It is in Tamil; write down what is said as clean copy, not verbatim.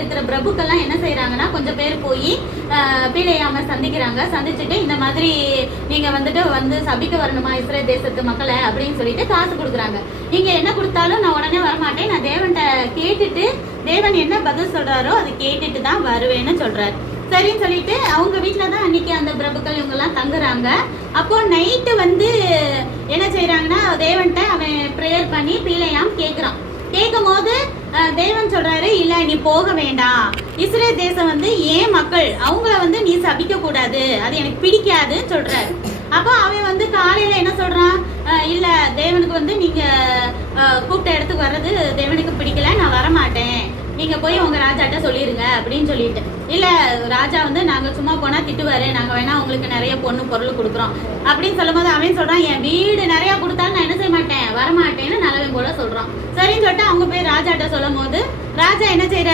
இருக்கிற பிரபுக்கெல்லாம் என்ன செய்யறாங்கன்னா கொஞ்சம் பேர் போய் பீலையாம சந்திக்கிறாங்க. சந்திச்சுட்டு இந்த மாதிரி நீங்க வந்து சபிக்க வரணுமா இஸ்ரேல் தேசத்து மக்களை அப்படின்னு சொல்லிட்டு காசு கொடுக்குறாங்க. நீங்க என்ன கொடுத்தாலும் நான் உடனே வரமாட்டேன், நான் தேவன்கிட்ட கேட்டுட்டு தேவன் என்ன பதில் சொல்றாரோ அதை கேட்டுட்டு தான் வருவேன்னு சொல்றாரு. சரின்னு சொல்லிட்டு அவங்க வீட்டுலதான் அன்னைக்கு அந்த பிரபுக்கள் இவங்க எல்லாம் தங்குறாங்க. அப்போ நைட்டு என்ன செய்யறாங்கன்னா தேவன்கிட்ட அவன் பிரேயர் பண்ணி பீலையாம் கேட்கும் போது தேவன் சொல்றாரு, இல்ல நீ போக வேண்டாம், இஸ்ரேல் தேசம் ஏன் மக்கள் அவங்கள நீ சபிக்க கூடாது, அது எனக்கு பிடிக்காதுன்னு சொல்றாரு. அப்போ அவன் காலையில என்ன சொல்றான், இல்ல தேவனுக்கு நீங்க கூப்பிட்ட இடத்துக்கு வர்றது தேவனுக்கு பிடிக்கல, நான் வரமாட்டேன், நீங்க போய் உங்க ராஜாட்ட சொல்லிருங்க அப்படின்னு சொல்லிட்டு. இல்ல ராஜா நாங்க சும்மா போனா திட்டுவாரு, நாங்க வேணா உங்களுக்கு நிறைய பொருள் கொடுக்குறோம் அப்படின்னு சொல்லும் போது அவன் சொல்றான், என் வீடு நிறைய கொடுத்தாலும் நான் என்ன செய்ய மாட்டேன், வரமாட்டேன்னு நல்லவன் போல சொல்றான். சரின்னு சொல்லிட்டு அவங்க போய் ராஜாட்ட சொல்லும் போது ராஜா என்ன செய்யறாரு,